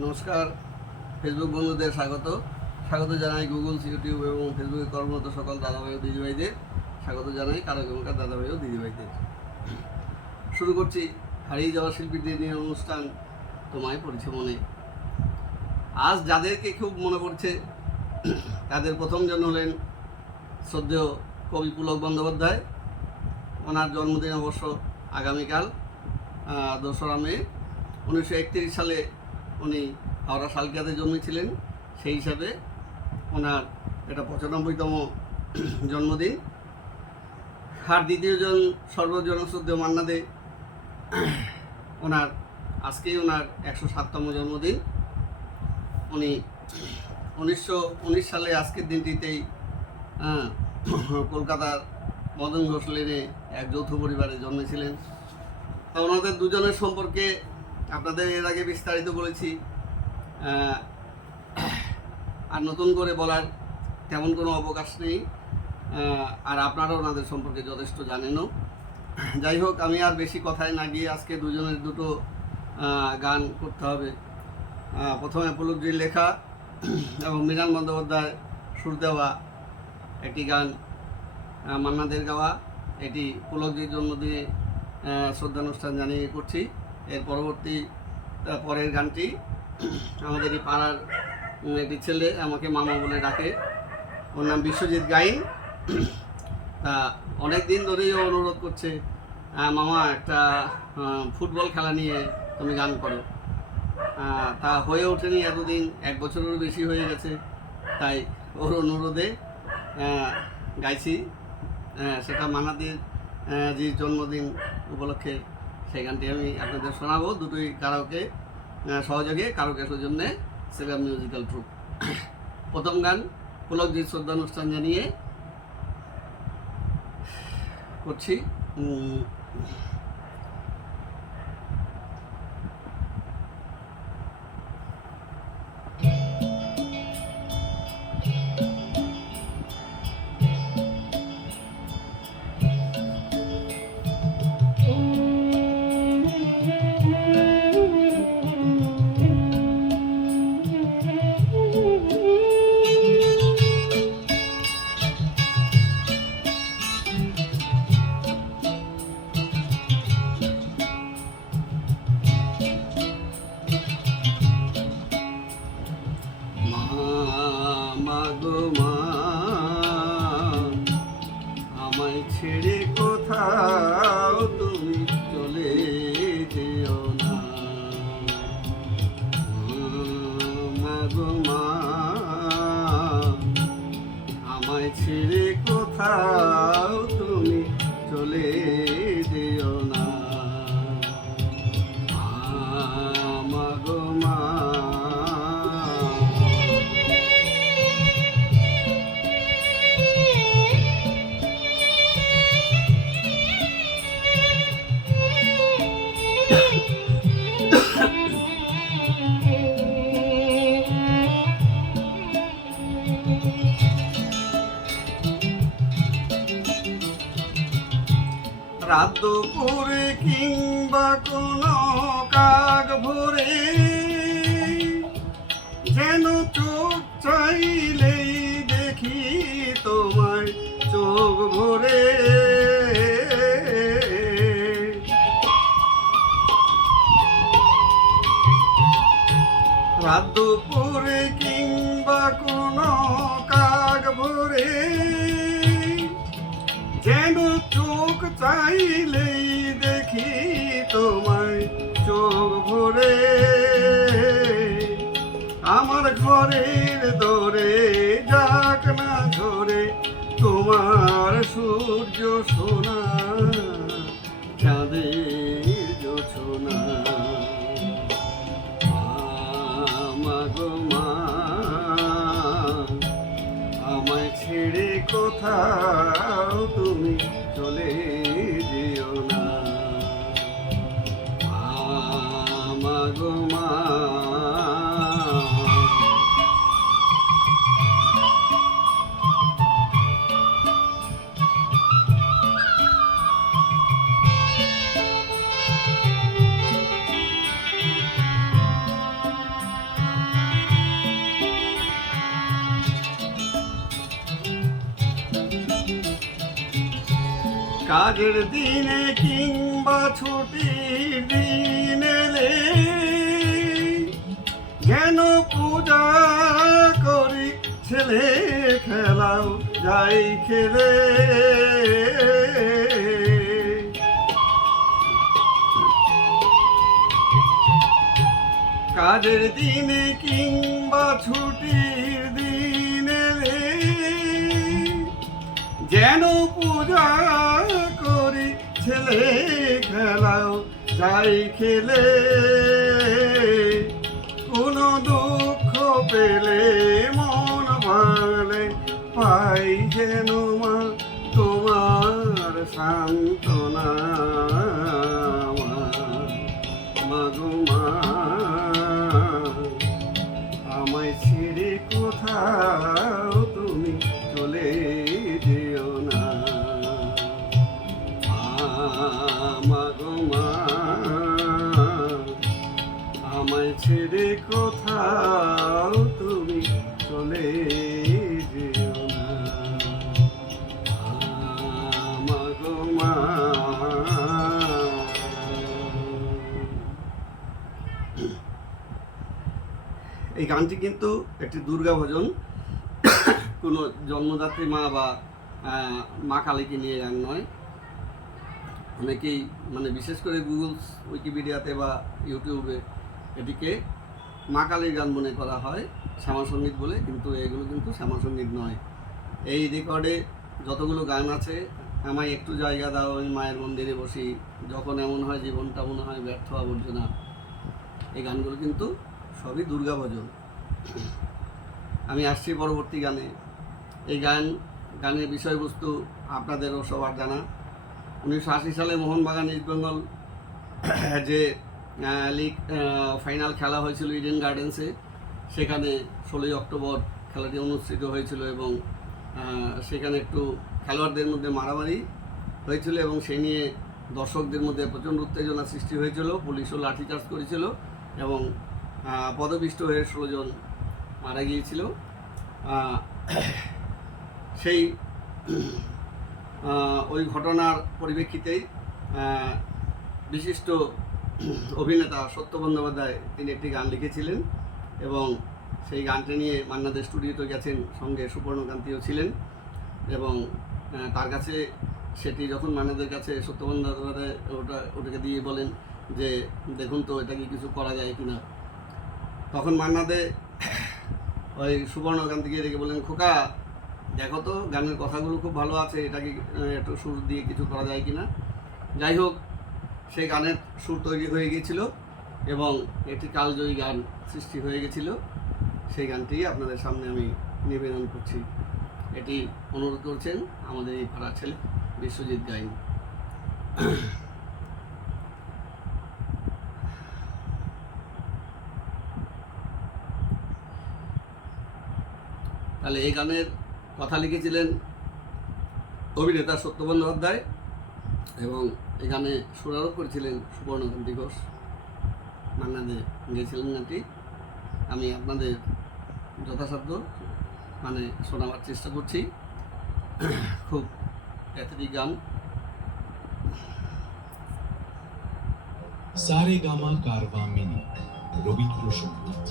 নমস্কার, ফেসবুক বন্ধুদের স্বাগত জানাই। গুগল, ইউটিউব এবং ফেসবুকে কর্মরত সকল দাদাভাই ও দিদিভাইদের স্বাগত জানাই। কারক এলাকার দাদাভাই ও দিদিভাইদের শুরু করছি হারিয়ে যাওয়া শিল্পীদের নিয়ে অনুষ্ঠান তোমায় পড়ছে মনে। আজ যাদেরকে খুব মনে পড়ছে তাদের প্রথমজন হলেন শ্রদ্ধেয় কবি পুলক বন্দ্যোপাধ্যায়। ওনার জন্মদিন অবশ্য আগামীকাল 2রা মে। 1931 সালে উনি হাওড়া শালকিয়াতে জন্মেছিলেন। সেই হিসাবে ওনার এটা 95তম জন্মদিন। আর দ্বিতীয়জন সর্বজনশ্রদ্ধেয় মান্না দে, ওনার আজকেই ওনার 107তম জন্মদিন। উনি 1919 সালে আজকের দিনটিতেই কলকাতার মদন ঘোষ লেনে এক যৌথ পরিবারে জন্মেছিলেন। তো ওনাদের দুজনের সম্পর্কে আপনাদের এর আগে বিস্তারিত বলেছি, আর নতুন করে বলার তেমন কোনো অবকাশ নেই। আর আপনারাও ওনাদের সম্পর্কে যথেষ্ট জানেনও। যাই হোক, আমি আর বেশি কথায় না গিয়ে আজকে দুজনের দুটো গান করতে হবে। প্রথমে পুলকজির লেখা এবং মৃণাল বন্দ্যোপাধ্যায় সুর দেওয়া একটি গান, মান্নাদের গাওয়া। এটি পুলকজির জন্মদিনে শ্রদ্ধানুষ্ঠান জানিয়ে করছি। এর পরের গানটি আমাদের এই পাড়ার একটি ছেলে আমাকে মামা বলে ডাকে, ওর নাম বিশ্বজিৎ গাইন। তা অনেক দিন ধরেই অনুরোধ করছে, মামা একটা ফুটবল খেলা নিয়ে তুমি গান করো। তা হয়ে ওঠেনি এতদিন, 1 বছরেরও বেশি হয়ে গেছে। তাই ওর অনুরোধে গাইছি। সেটা মান্নাদের যে জন্মদিন উপলক্ষে সেই গানটি আমি আপনাদের শোনাবো। দুটোই কারাওকে সহযোগে, কারাওকে সৌজন্যে সেভেন মিউজিক্যাল ট্রুপ। প্রথম গান পুলকজির শ্রদ্ধানুষ্ঠান জানিয়ে করছি। আমায় ছেড়ে কোথাও তুমি চলে যেও না, মাগো মা। আমায় ছেড়ে কোথাও তুমি চলে যেও না, মাগো মা। রাত দুপুরে কিংবা কোনো কাক ভোরে, যেন চোখ চাইলেই দেখি তোমায় চোখ ভরে। রাত দুপুরে কিংবা কোনো কাক ভোরে, যেন চোখ চাইলেই দেখি তোমায় চোখ ভরে। আমার ঘরের দরে যাক না ঝরে তোমার সূর্য সোনা, চাঁদের জোছনা। মাগো মা, আমায় ছেড়ে কোথাও তুমি চলে যেও না, মাগো মা। কাজের দিনে কিংবা ছুটির দিন এলে যেন পূজা করি ছেলে খেলাও যাই খেলে। কাজের দিনে কিংবা ছুটির দিন এলে যেন পূজা করি ছেলে খেলাও যাই খেলে। কোনো দুঃখ পেলে মন ভাঙলে পাই যেন মা তোমার সান্ত্বনা। মাগো মা আমায় ছেড়ে কোথাও তুমি চলে যেও না। মাগো মা আমায় ছেড়ে কোথাও তুমি চলে যেও না। মাগো মা। এই গানটি কিন্তু একটি দুর্গা ভজন, কোনো জন্মদাত্রী মা বা মা কালীকে নিয়ে গান নয়। অনেকেই মানে বিশেষ করে গুগল উইকিপিডিয়াতে বা ইউটিউবে এটিকে মা কালীর গান মনে করা হয়, শ্যামা সঙ্গীত বলে, কিন্তু এগুলো কিন্তু শ্যামা সঙ্গীত নয়। এই রেকর্ডে যতগুলো গান আছে, আমায় একটু জায়গা দাও আমি মায়ের মন্দিরে বসি, যখন এমন হয় জীবনটা মনে হয় ব্যর্থ আবর্জনা, এই গানগুলো কিন্তু সবই দুর্গা ভজন। আমি আসছি পরবর্তী গানে। এই গানের বিষয়বস্তু আপনাদেরও সবার জানা। 1980 সালে মোহনবাগান ইস্ট বেঙ্গল যে লিগ ফাইনাল খেলা হয়েছিল ইডেন গার্ডেন্সে, সেখানে 16 অক্টোবর খেলাটি অনুষ্ঠিত হয়েছিল এবং সেখানে একটু খেলোয়াড়দের মধ্যে মারামারি হয়েছিল এবং সেই নিয়ে দর্শকদের মধ্যে প্রচণ্ড উত্তেজনা সৃষ্টি হয়েছিল। পুলিশও লাঠিচার্জ করেছিল এবং পদপিষ্ট হয়ে 16 জন মারা গিয়েছিল। সেই ওই ঘটনার পরিপ্রেক্ষিতেই বিশিষ্ট অভিনেতা সত্য বন্দ্যোপাধ্যায় তিনি একটি গান লিখেছিলেন এবং সেই গানটি নিয়ে মান্না দে স্টুডিওতে গেছেন, সঙ্গে সুবর্ণকান্তিও ছিলেন এবং তার কাছে সেটি যখন মান্নাদের কাছে সত্য বন্দ্যোপাধ্যায় ওটাকে দিয়ে বলেন যে দেখুন তো এটা কি কিছু করা যায় কিনা, তখন মান্না দে ওই সুবর্ণকান্তিকে রেখে বললেন, খোকা দেখো তো গানের কথাগুলো খুব ভালো আছে, এটাকে একটু সুর দিয়ে কিছু করা যায় কিনা। যাই হোক, সেই গানের সুর তৈরি হয়ে গিয়েছিল এবং একটি কালজয়ী গান সৃষ্টি হয়ে গেছিল। সেই গানটি আপনাদের সামনে আমি নিবেদন করছি। এটি অনুরোধ করছেন আমাদের এই পাড়ার ছেলে বিশ্বজিৎ গাইন। তাহলে এই গানের কথা লিখেছিলেন অভিনেতা সত্য বন্দ্যোপাধ্যায় এবং এই গানে সুরারোপ করেছিলেন সুবর্ণকান্তি ঘোষ। মান্না দে গেয়েছিলেন গানটি। আমি আপনাদের যথাসাধ্য মানে শোনাবার চেষ্টা করছি। খুব প্যাথেটিক গান। সারে গামা কারবা মিনি রবীন্দ্রসঙ্গীত।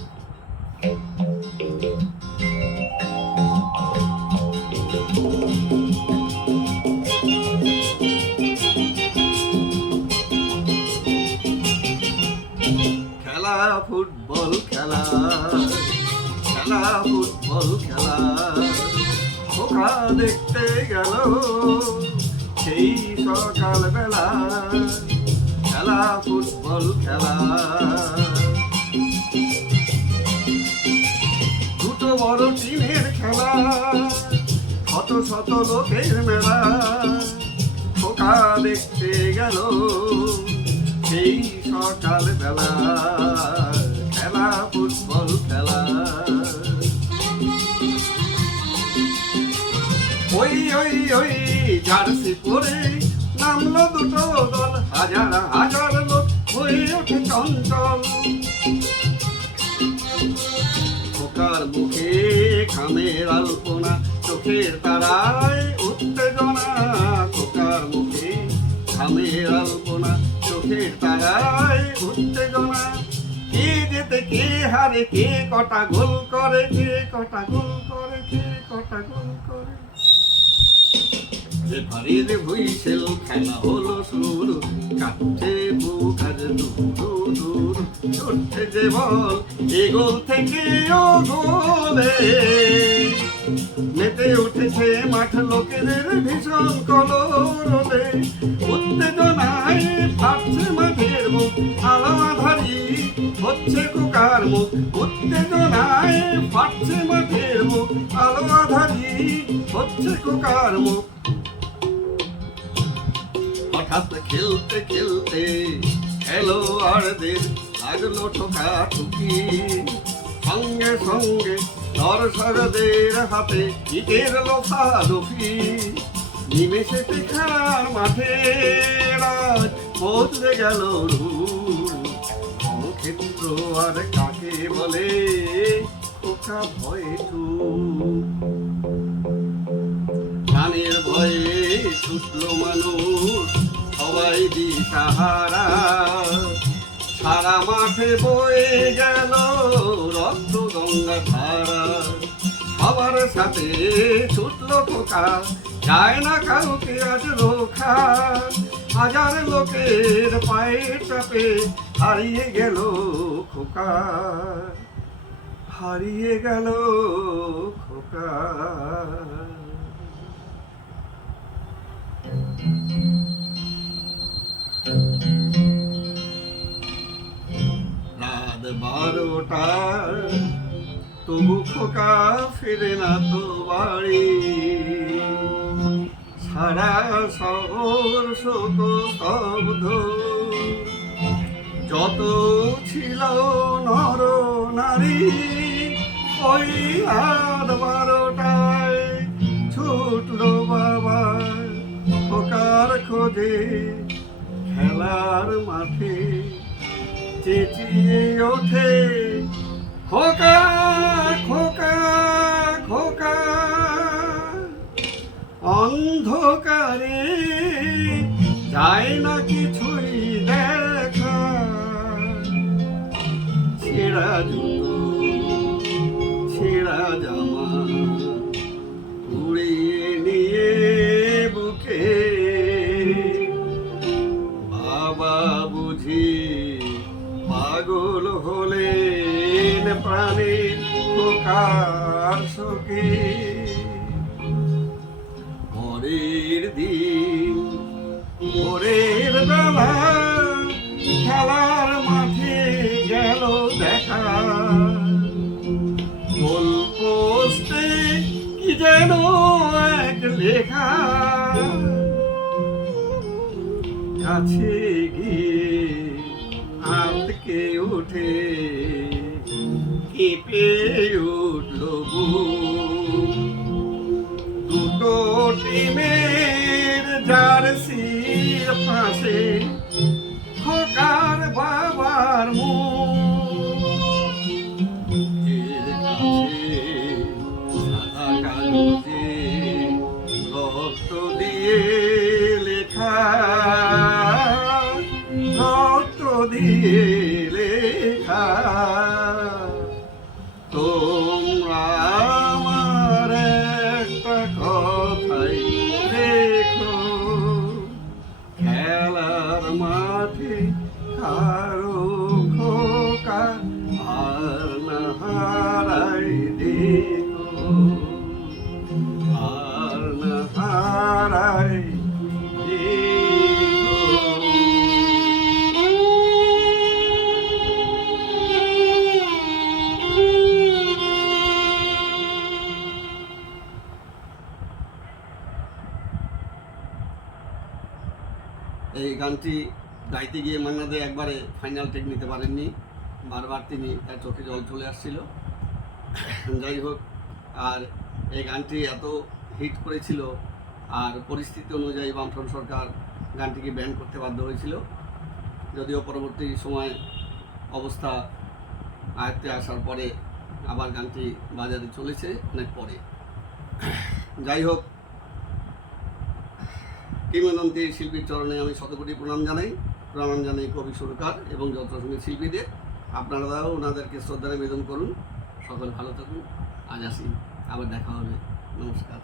খেলা ফুটবল খেলা, খেলা ফুটবল খেলা, খোকা দেখতে গেল সেই সকাল বেলা। খেলা ফুটবল খেলা, দুটো বড় টিমের খেলা, শত শত লোকের মেলা। খোকা দেখতে গেল সেই সকাল বেলা। খেলা ফুটবল খেলা, ওই ওই ওই জার্সি পরে নামলো দুটো দল, হাজার হাজার লোক হয়ে ওঠে চঞ্চল। খোকার মুখে ঘামের আলপনা, চোখের তারায় উত্তেজনা। খোকার মুখে আলপনা, চোখের তারায় উত্তেজনা। কে যেতে কে হারে, কে কটা গোল করে, কে কটা গোল করে, কে কটা গোল করে। রেফারির হুইসেল, খেলা হলো শুরু, কাটছে বুক আজ দূর দূর, ছুটছে যে বল এ গোল থেকে ও গোলে। মেতে উঠেছে মাঠ লোকেদের ভীষণ কলরবে, উত্তেজনায় ফাটছে মাঠের মুখ, আলো আঁধারি হচ্ছে খোকার মুখ। উত্তেজনায় ফাটছে মাঠের মুখ, আলো আঁধারি হচ্ছে খোকার মুখ। হঠাৎ খেলতে খেলতে খেলোয়াড়দের লাগলো ঠোকাঠুকি, সঙ্গে সঙ্গে দর্শকদের হাতে ইটের লোফাদফি। নিমেষেতে খেলার মাঠে রাজ বদলে গেল রূপ, ক্ষেত্র আর কাকে বলে খোকা ভয়ে চুপ। প্রাণের ভয়ে ছুটলো মানুষ সবাই দিশাহারা, সারা মাঠে বয়ে গেল রক্ত গঙ্গা ধারা। সবার সাথে ছুটলো খোকা, যায় না কাউকে আজ রোখা। হাজার লোকের পায়ের চাপে হারিয়ে গেল খোকা, হারিয়ে গেল খোকা। রাত 12টা তবু খোকা ফিরে না তো বাড়ি, সারা শহর শোক স্তব্ধ। যত ছিল নর নারী ওই রাত 12টায় ছুটলো বাবা খোকার খোঁজে খেলার মাঠে। চেঁচিয়ে ওঠে খোকা খোকা খোকা, অন্ধকারে যায় না কিছুই দেখা। ছেঁড়া জুতো ছেঁড়া জামা উড়িয়ে নিয়ে বুকে, বাবা বুঝি পাগল হলেন প্রাণের খোকার শোকে। পরের দিন ভোরের বেলা খেলার মাঠে গেল দেখা, গোল পোস্টে কি যেন এক লেখা। কাছে গিয়ে আটকে উঠে কেঁপে উঠল বুক। দুটো টিমের জার্সির পাশে খোকার বাবার মুখ। এর কাছে সাদা কাগজে রক্ত দিয়ে লেখা, রক্ত দিয়ে লেখা। তোমরা আমার একটা কথাই দেখো, খেলার মাঠে কারো খোকা আর না হারাই দেখো, আর না হারাই দেখো। এই গানটি গাইতে গিয়ে মান্না দে একবারে ফাইনাল টেক নিতে পারেননি, বারবার তিনি তার চোখে জল চলে আসছিল। যাই হোক, আর এই গানটি এত হিট করেছিল আর পরিস্থিতি অনুযায়ী বামফ্রন্ট সরকার গানটিকে ব্যান করতে বাধ্য হয়েছিল, যদিও পরবর্তী সময় অবস্থা আয়ত্তে আসার পরে আবার গানটি বাজারে চলেছে অনেক পরে। যাই হোক, কিংবদন্তি শিল্পীর চরণে আমি শতকোটি প্রণাম জানাই কবি সুরকার এবং যন্ত্রসঙ্গীত শিল্পীদের। আপনারাও ওনাদেরকে শ্রদ্ধা নিবেদন করুন। সকল ভালো থাকুন। আজ আসি, আবার দেখা হবে। নমস্কার।